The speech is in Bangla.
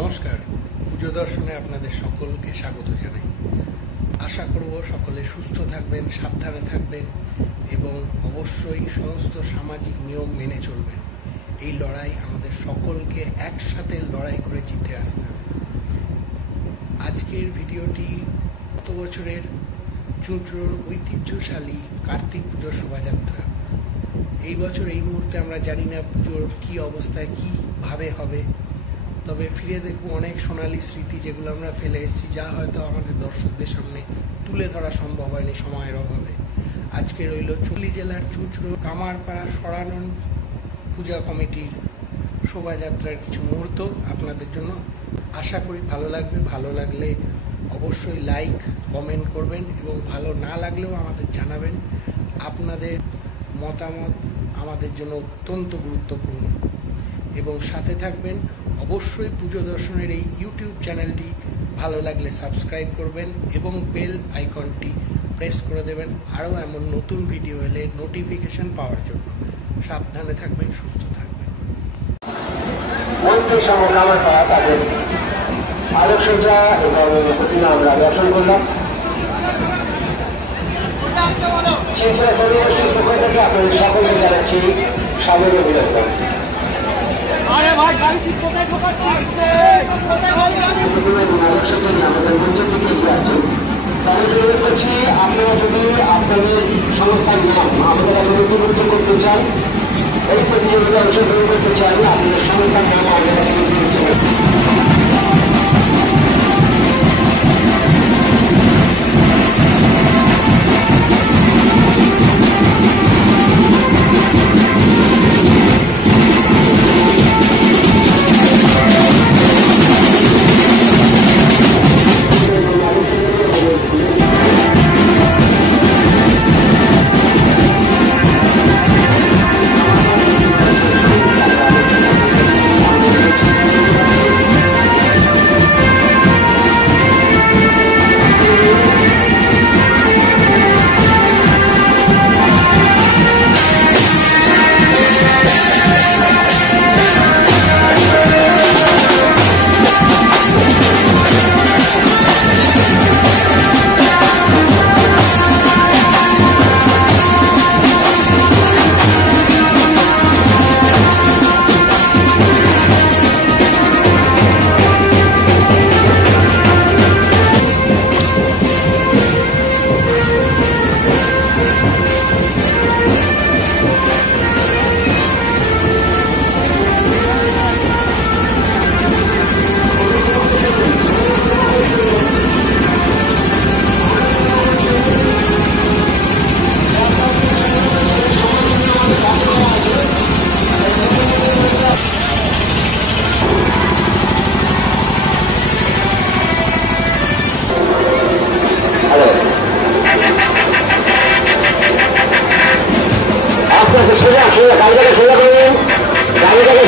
নমস্কার, পুজো দর্শনে আপনাদের সকলকে স্বাগত জানাই। আশা করব সকলে সুস্থ থাকবেন, সাবধানে থাকবেন এবং অবশ্যই সমস্ত সামাজিক নিয়ম মেনে চলবেন। এই লড়াই আমাদের সকলকে একসাথে লড়াই করে জিতে আসতে হবে। আজকের ভিডিওটি গত বছরের চুঁচুড়োর ঐতিহ্যশালী কার্তিক পুজোর শোভাযাত্রা। এই বছর এই মুহূর্তে আমরা জানি না পুজোর কি অবস্থায় কিভাবে হবে, তবে ফিরে দেখব অনেক সোনালী স্মৃতি যেগুলো আমরা ফেলে এসেছি, যা হয়তো আমাদের দর্শকদের সামনে তুলে ধরা সম্ভব হয়নি সময়ের অভাবে। আজকে রইল চুলি জেলার চুঁচুড়ো কামারপাড়া সরানন পূজা কমিটির শোভাযাত্রার কিছু মুহূর্ত আপনাদের জন্য। আশা করি ভালো লাগবে। ভালো লাগলে অবশ্যই লাইক কমেন্ট করবেন এবং ভালো না লাগলেও আমাদের জানাবেন। আপনাদের মতামত আমাদের জন্য অত্যন্ত গুরুত্বপূর্ণ এবং সাথে থাকবেন। অবশ্যই পুজো দর্শনের এই ইউটিউব চ্যানেলটি ভালো লাগলে সাবস্ক্রাইব করবেন এবং বেল আইকনটি প্রেস করে দেবেন আরও এমন নতুন ভিডিও এলে নোটিফিকেশন পাওয়ার জন্য। সাবধানে থাকবেন, সুস্থ থাকবেন। মন্ত্রী সহ কামারপাড়া তাদের আলোকসজ্জা এবং প্রতিমা আমরা দর্শন করলাম। শিলচর পরিবেশের পক্ষ থেকে আপনাদের সকলকে জানাচ্ছি সাদর অভিনন্দন। আমাদের মঞ্চের দিকে এগিয়ে আসছেন। তাদের অনুরোধ করছি, আপনারা যদি আপনাদের সংস্থার নাম আমাদের কাছে নথিভুক্ত করতে চান, এই প্রতিযোগিতায় অংশগ্রহণ করতে চান, আপনাদের সংস্থার নাম আমাদের কাছে নথিভুক্ত করতে। গাড়িটাকে সোজা করবেন, গাড়িটাকে